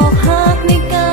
อกหักในการ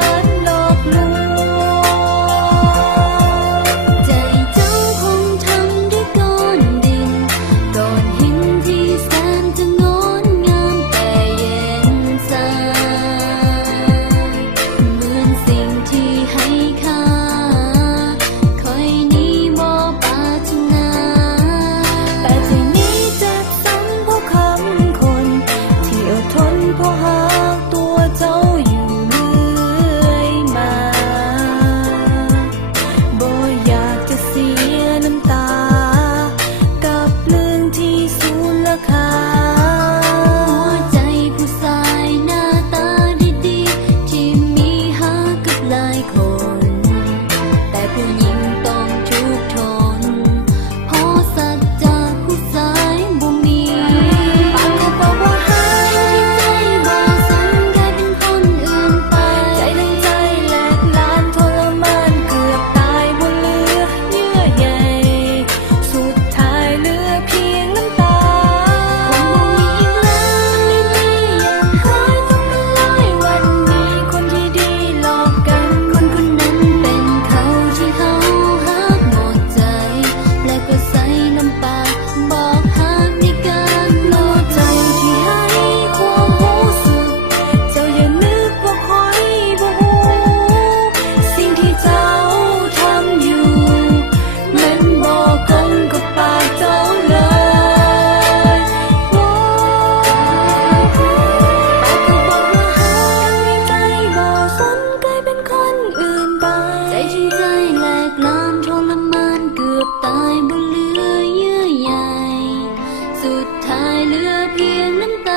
สุดท้ายเหลือเพียงน้ำตา